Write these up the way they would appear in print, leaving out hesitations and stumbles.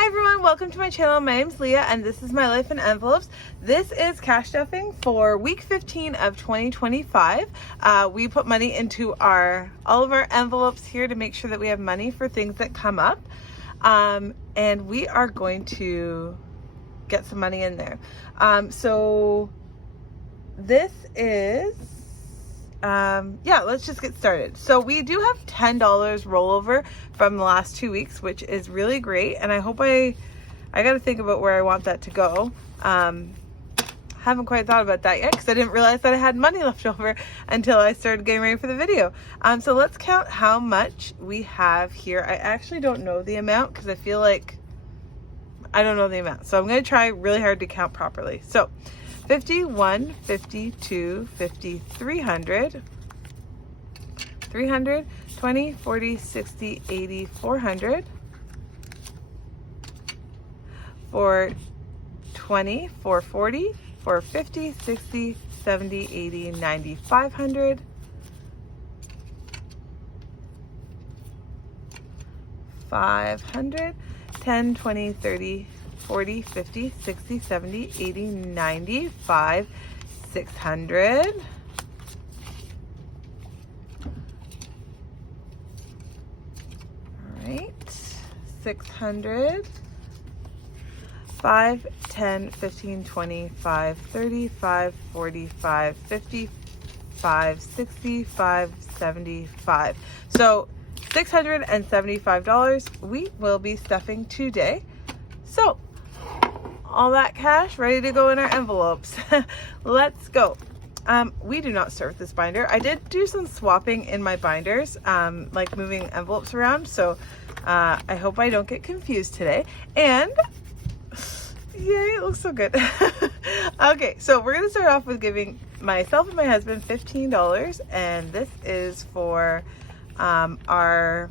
Hi everyone, welcome to my channel. My name's Leah and this is my life in envelopes. This is cash stuffing for week 15 of 2025. We put money into all of our envelopes here to make sure that we have money for things that come up. And we are going to get some money in there. So this is let's just get started. So we do have $10 rollover from the last 2 weeks, which is really great. And I hope I got to think about where I want that to go. Haven't quite thought about that yet because I didn't realize that I had money left over until I started getting ready for the video. So let's count how much we have here. I actually don't know the amount because I feel like I don't know the amount. So I'm going to try really hard to count properly. So 50, 1, 50, 2, 50, 300, 300, 20, 40, 60, 80, 400, 420, 440, 450, 60, 70, 80, 90, 500, 500, 10, 20, 30, 40, 50, 60, 70, 80, 90, 5, 600, all right, 600, 5, 10, 15, 20, 5, 30, 5, 40, 5, 50, 5, 60, 5, 75. So $675 we will be stuffing today. So all that cash ready to go in our envelopes. Let's go. We do not serve this binder. I did do some swapping in my binders, like moving envelopes around. So I hope I don't get confused today. And yay, it looks so good. Okay, so we're gonna start off with giving myself and my husband $15. And this is for our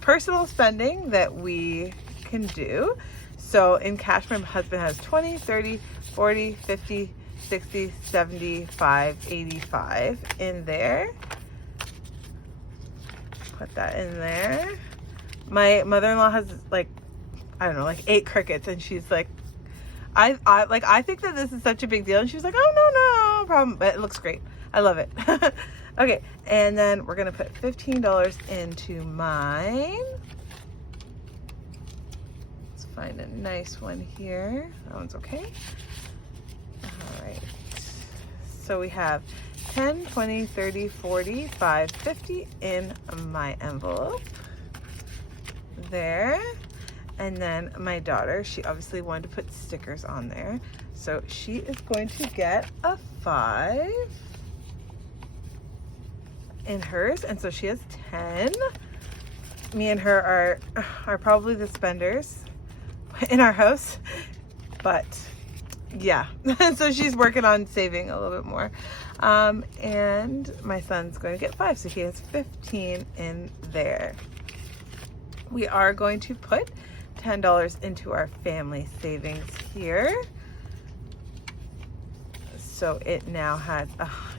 personal spending that we can do. So in cash, my husband has 20, 30, 40, 50, 60, 75, 85 in there. Put that in there. My mother-in-law has like 8 crickets, and she's like, I think that this is such a big deal, and she's like, oh no problem, but it looks great. I love it. Okay, and then we're gonna put $15 into mine. Find a nice one here. That one's okay. All right. So we have 10, 20, 30, 40, 5, 50 in my envelope. There. And then my daughter, she obviously wanted to put stickers on there. So she is going to get a 5 in hers. And so she has 10. Me and her are probably the spenders in our house, but yeah. So she's working on saving a little bit more, and my son's going to get 5, so he has 15 in there. We are going to put $10 into our family savings here, so it now has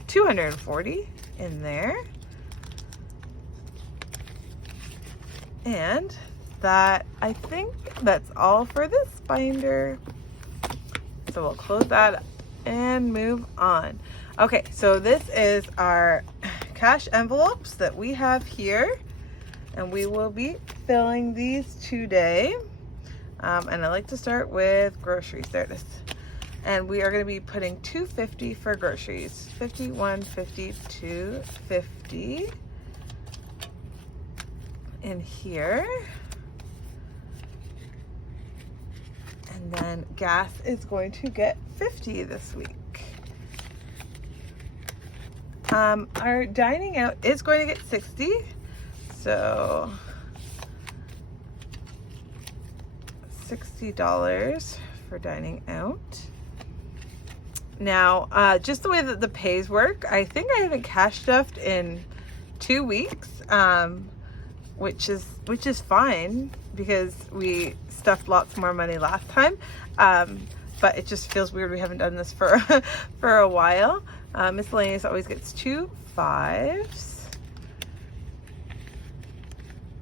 240 in there. And that, I think that's all for this binder. So we'll close that up and move on. Okay, so this is our cash envelopes that we have here, and we will be filling these today. And I like to start with groceries. There it is. And we are going to be putting $2.50 for groceries. 50, 150, 250 in here. And then gas is going to get 50 this week. Our dining out is going to get 60. So $60 for dining out. Now, just the way that the pays work, I think I haven't cash stuffed in 2 weeks, which is fine because we stuffed lots more money last time, but it just feels weird we haven't done this for for a while. Miscellaneous always gets 2 5s,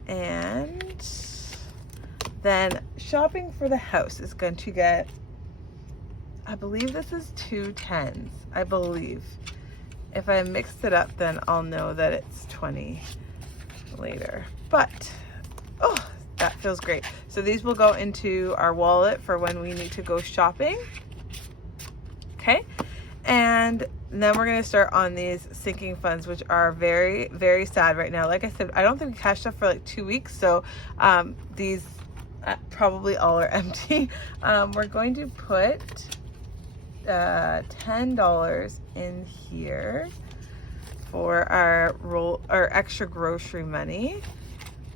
and Then shopping for the house is going to get, I believe this is 2 10s, I believe. If I mixed it up, then I'll know that it's 20 later. But, oh, that feels great. So these will go into our wallet for when we need to go shopping. Okay, and then we're gonna start on these sinking funds, which are very, very sad right now. Like I said, I don't think we cashed up for like 2 weeks, so these probably all are empty. We're going to put $10 in here for our extra grocery money,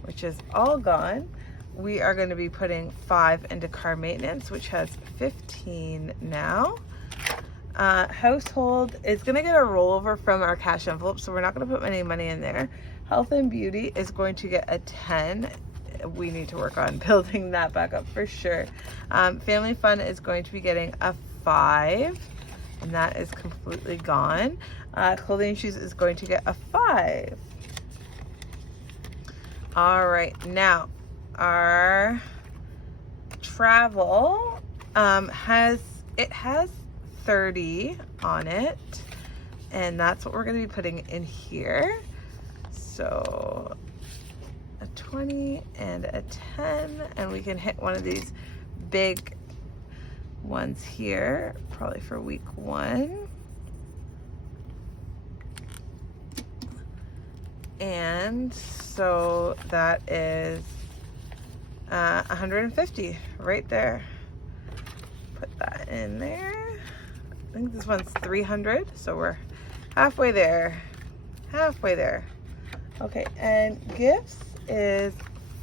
which is all gone. We are going to be putting 5 into car maintenance, which has 15 now. Household is going to get a rollover from our cash envelope, so we're not going to put any money in there. Health and beauty is going to get a 10. We need to work on building that back up for sure. Family fun is going to be getting a 5, and that is completely gone. Clothing and shoes is going to get a 5. All right, now our travel has 30 on it, and that's what we're going to be putting in here. So a 20 and a 10, and we can hit one of these big ones here, probably for week 1. And so that is 150 right there. Put that in there. I think this one's 300, so we're halfway there. Halfway there. Okay, and gifts is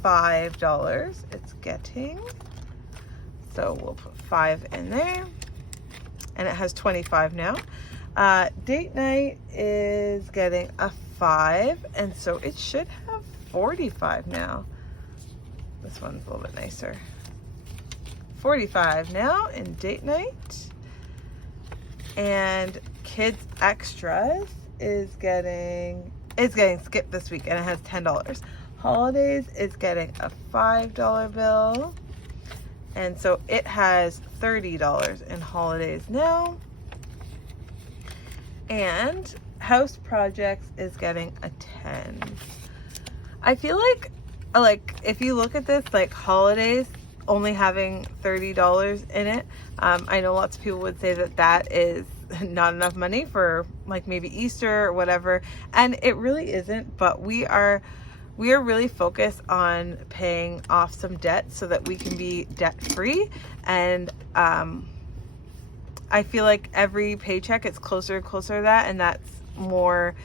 $5 it's getting. So we'll put 5 in there. And it has 25 now. Date night is getting a 5, and so it should have 45 now. This one's a little bit nicer. 45 now in date night. And kids extras is getting skipped this week, and it has $10. Holidays is getting a $5 bill, and so it has $30 in holidays now. And house projects is getting a 10. I feel like if you look at this, like holidays only having $30 in it, I know lots of people would say that that is not enough money for like maybe Easter or whatever, and it really isn't. But we are really focused on paying off some debt so that we can be debt free, and I feel like every paycheck it's closer and closer to that, and that's more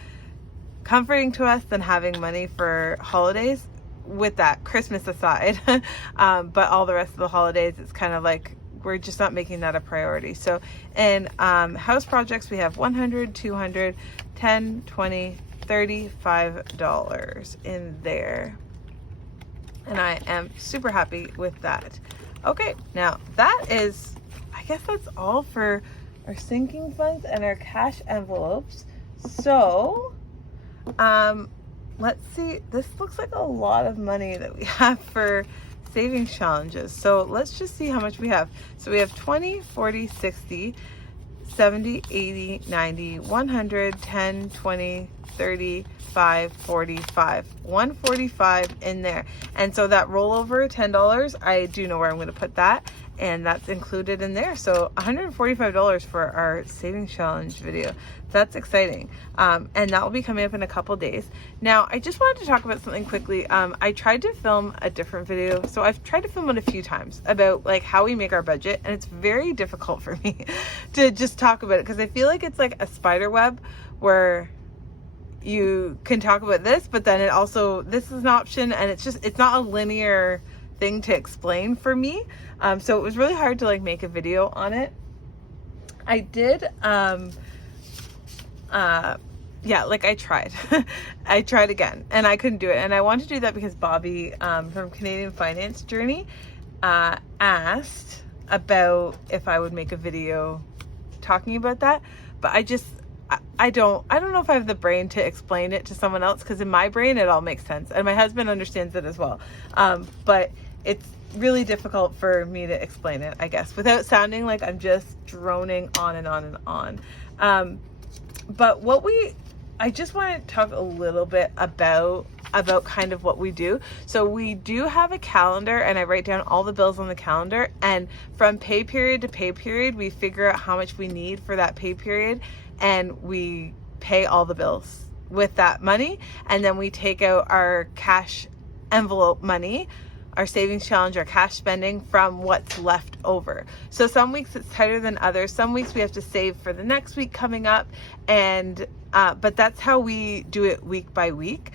comforting to us than having money for holidays, with that Christmas aside. But all the rest of the holidays, it's kind of like we're just not making that a priority. So in house projects, we have 100, 200, 10, 20, $35 in there, and I am super happy with that. Okay, now that is, I guess that's all for our sinking funds and our cash envelopes. So let's see, this looks like a lot of money that we have for savings challenges. So let's just see how much we have. So we have 20, 40, 60, 70, 80, 90, 100, 10, 20, 35, 45, 145 in there. And so that rollover $10, I do know where I'm going to put that, and that's included in there. So $145 for our savings challenge video. That's exciting. And that will be coming up in a couple days. Now, I just wanted to talk about something quickly. I tried to film a different video. So I've tried to film it a few times about like how we make our budget, and it's very difficult for me to just talk about it, because I feel like it's like a spider web where you can talk about this, but then it also, this is an option, and it's not a linear thing to explain for me. So it was really hard to like make a video on it. I did, yeah, like I tried. I tried again, and I couldn't do it. And I wanted to do that because Bobby from Canadian Finance Journey asked about if I would make a video talking about that, but I don't know if I have the brain to explain it to someone else, because in my brain it all makes sense, and my husband understands it as well. But it's really difficult for me to explain it, I guess, without sounding like I'm just droning on and on and on. But I just want to talk a little bit about kind of what we do. So we do have a calendar, and I write down all the bills on the calendar, and from pay period to pay period, we figure out how much we need for that pay period, and we pay all the bills with that money. And then we take out our cash envelope money, our savings challenge, our cash spending from what's left over. So some weeks it's tighter than others. Some weeks we have to save for the next week coming up, and but that's how we do it week by week.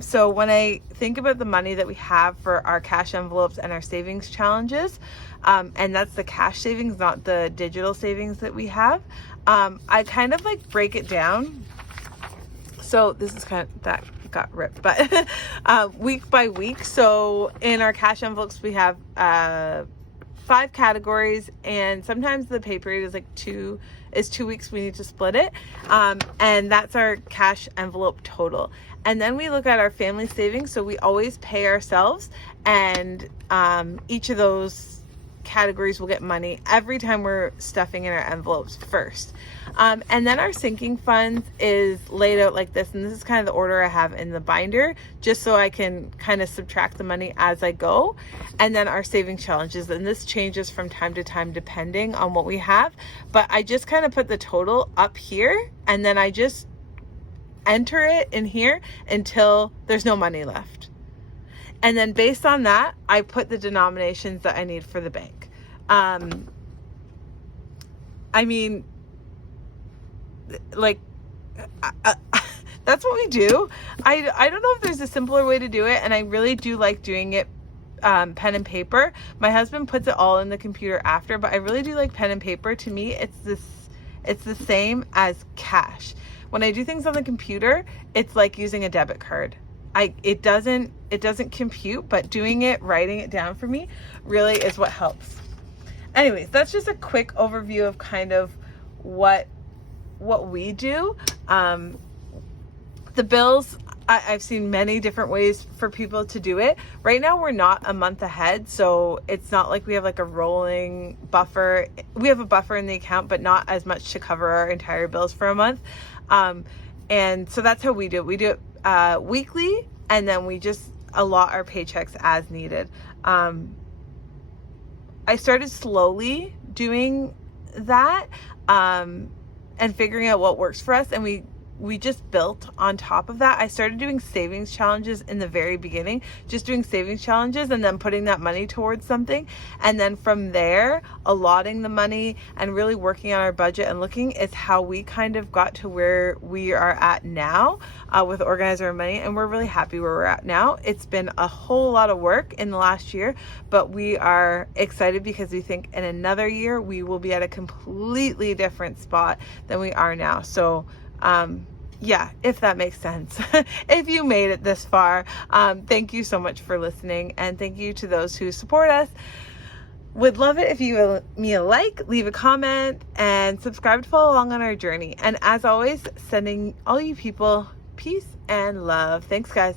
So when I think about the money that we have for our cash envelopes and our savings challenges, and that's the cash savings, not the digital savings that we have, I kind of like break it down. So this is kind of, that got ripped, but week by week. So in our cash envelopes, we have 5 categories, and sometimes the pay period is like 2 weeks. We need to split it, and that's our cash envelope total. And then we look at our family savings. So we always pay ourselves, and each of those categories will get money every time we're stuffing in our envelopes first. And then our sinking funds is laid out like this, and this is kind of the order I have in the binder, just so I can kind of subtract the money as I go. And then our saving challenges, and this changes from time to time depending on what we have, but I just kind of put the total up here, and then I just enter it in here until there's no money left. And then based on that, I put the denominations that I need for the bank. I mean, like, that's what we do. I don't know if there's a simpler way to do it, and I really do like doing it pen and paper. My husband puts it all in the computer after, but I really do like pen and paper. To me, it's the same as cash. When I do things on the computer, it's like using a debit card. It doesn't compute, but doing it, writing it down for me really is what helps. Anyways, that's just a quick overview of kind of what we do. The bills, I've seen many different ways for people to do it. Right now we're not a month ahead, so it's not like we have like a rolling buffer. We have a buffer in the account, but not as much to cover our entire bills for a month. And so that's how we do it. We do it weekly, and then we just allot our paychecks as needed. I started slowly doing that, and figuring out what works for us, and we just built on top of that. I started doing savings challenges in the very beginning, just doing savings challenges and then putting that money towards something. And then from there, allotting the money and really working on our budget and looking is how we kind of got to where we are at now with Organizer of Money. And we're really happy where we're at now. It's been a whole lot of work in the last year, but we are excited because we think in another year, we will be at a completely different spot than we are now. So, yeah, if that makes sense. If you made it this far, thank you so much for listening, and thank you to those who support us. Would love it if you give me a like, leave a comment, and subscribe to follow along on our journey. And as always, sending all you people peace and love. Thanks, guys.